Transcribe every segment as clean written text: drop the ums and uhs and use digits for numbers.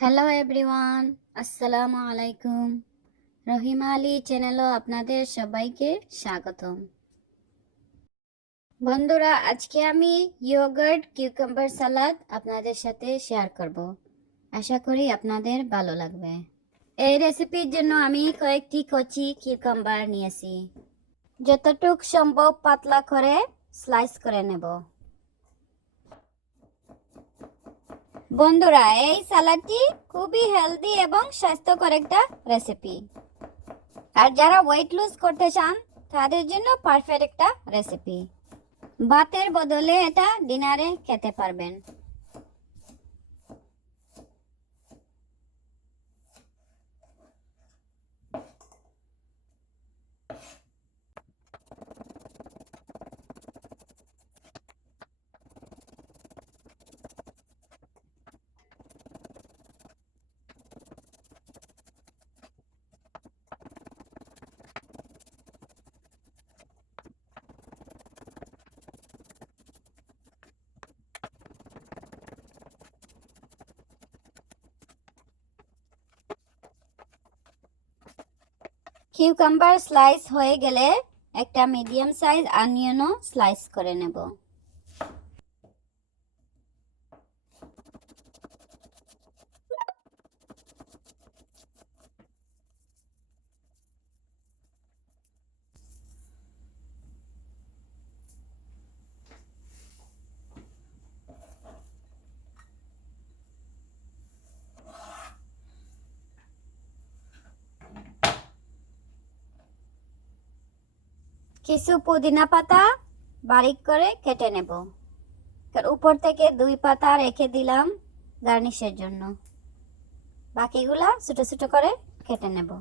Hello everyone, আসসালামু আলাইকুম। রহিমা আলী চ্যানেলে আপনাদের সবাইকে স্বাগতম। বন্ধুরা, আজকে আমি ইয়োগার্ট কিউকাম্বার সালাদ আপনাদের সাথে শেয়ার করব। আশা করি আপনাদের ভালো লাগবে। এই রেসিপির জন্য আমি কয়েকটি কচি কিউকাম্বার নিয়েছি। যতটুকু সম্ভব পাতলা করে স্লাইস করে নেব। বন্ধুরা, এই সালাদটি খুবই হেলদি এবং স্বাস্থ্যকর একটা রেসিপি। আর যারা ওয়েট লুজ করতে চান তাদের জন্য পারফেক্ট একটা রেসিপি। ভাতের বদলে এটা ডিনারে খেতে পারবেন। কিউকাম্বার স্লাইস হয়ে গেলে একটা মিডিয়াম সাইজ অনিয়নও স্লাইস করে নেব। কিছু পুদিনা পাতা বারিক করে কেটে নেব। উপর থেকে 2 পাতা রেখে দিলাম গার্নিশের জন্য। বাকিগুলা ছোট ছোট করে কেটে নেব।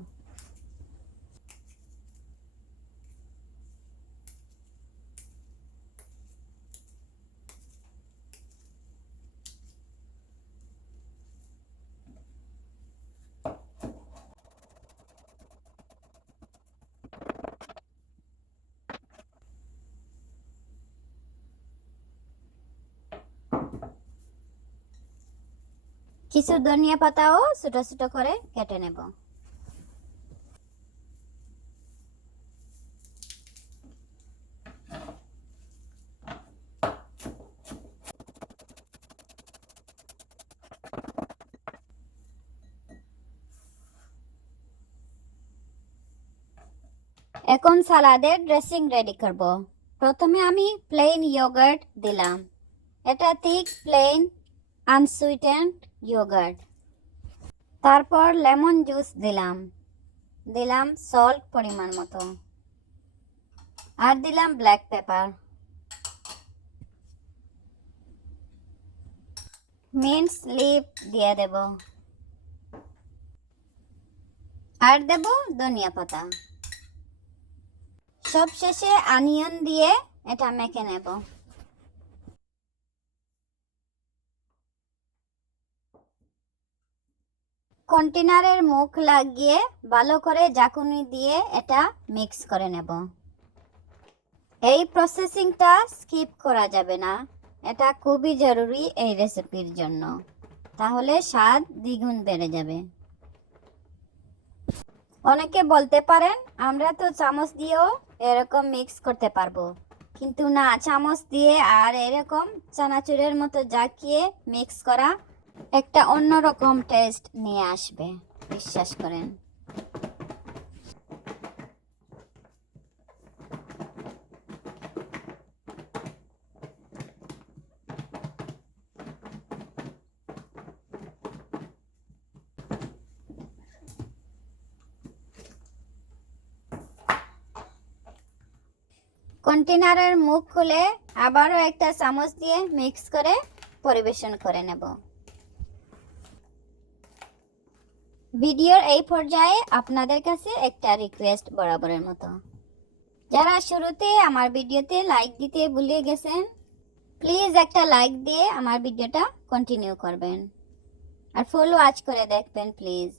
কিছু ধনিয়া পাতাও ছোট ছোট করে কেটে নেব। এখন সালাদের ড্রেসিং রেডি করব। প্রথমে আমি প্লেন ইয়োগার্ট দিলাম। এটা ঠিক প্লেন আনসুইটেন্ড ইয়োগার্ট। তারপর লেমন জুস দিলাম সল্ট পরিমাণ মতো, আর দিলাম ব্ল্যাক পেপার। মিন্ট লিভ দিয়ে দেব, আর দেব ধনিয়া পাতা। সবশেষে অনিয়ন দিয়ে এটা মেখে নেব। কন্টেনারের মুখ লাগিয়ে ভালো করে ঝাঁকুনি দিয়ে এটা মিক্স করে নেব। এই প্রসেসিংটা স্কিপ করা যাবে না, এটা খুবই জরুরি এই রেসিপির জন্য, তাহলে স্বাদ দ্বিগুণ বেড়ে যাবে। অনেকে বলতে পারেন আমরা তো চামচ দিয়েও এরকম মিক্স করতে পারবো, কিন্তু না, চামচ দিয়ে আর এরকম চানাচুরের মতো জাকিয়ে মিক্স করা একটা অন্যরকম টেস্ট নিয়ে আসবে, বিশ্বাস করেন। কন্টেনারের মুখ খুলে আবারও একটা চামচ দিয়ে মিক্স করে পরিবেশন করে নেব। ভিডিওর এই পর্যায়ে আপনাদের কাছে একটা রিকোয়েস্ট বরাবরের মতো, যারা শুরুতে আমার ভিডিওতে লাইক দিতে ভুলে গেছেন, প্লিজ একটা লাইক দিয়ে আমার ভিডিওটা কন্টিনিউ করবেন, আর ফলো আজ করে দেখবেন প্লিজ।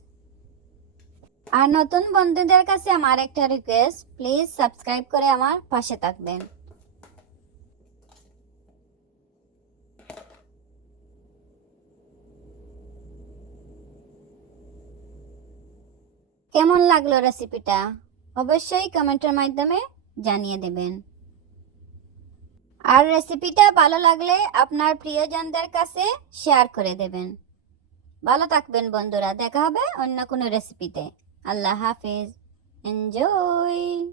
আর নতুন বন্ধুদের কাছে আমার একটা রিকোয়েস্ট, প্লিজ সাবস্ক্রাইব করে আমার পাশে থাকবেন। কেমন লাগলো রেসিপিটা অবশ্যই কমেন্টের মাধ্যমে জানিয়ে দেবেন। আর রেসিপিটা ভালো লাগলে আপনার প্রিয়জনদের কাছে শেয়ার করে দেবেন। ভালো থাকবেন বন্ধুরা, দেখা হবে অন্য কোনো রেসিপিতে। আল্লাহ হাফেজ, এনজয়।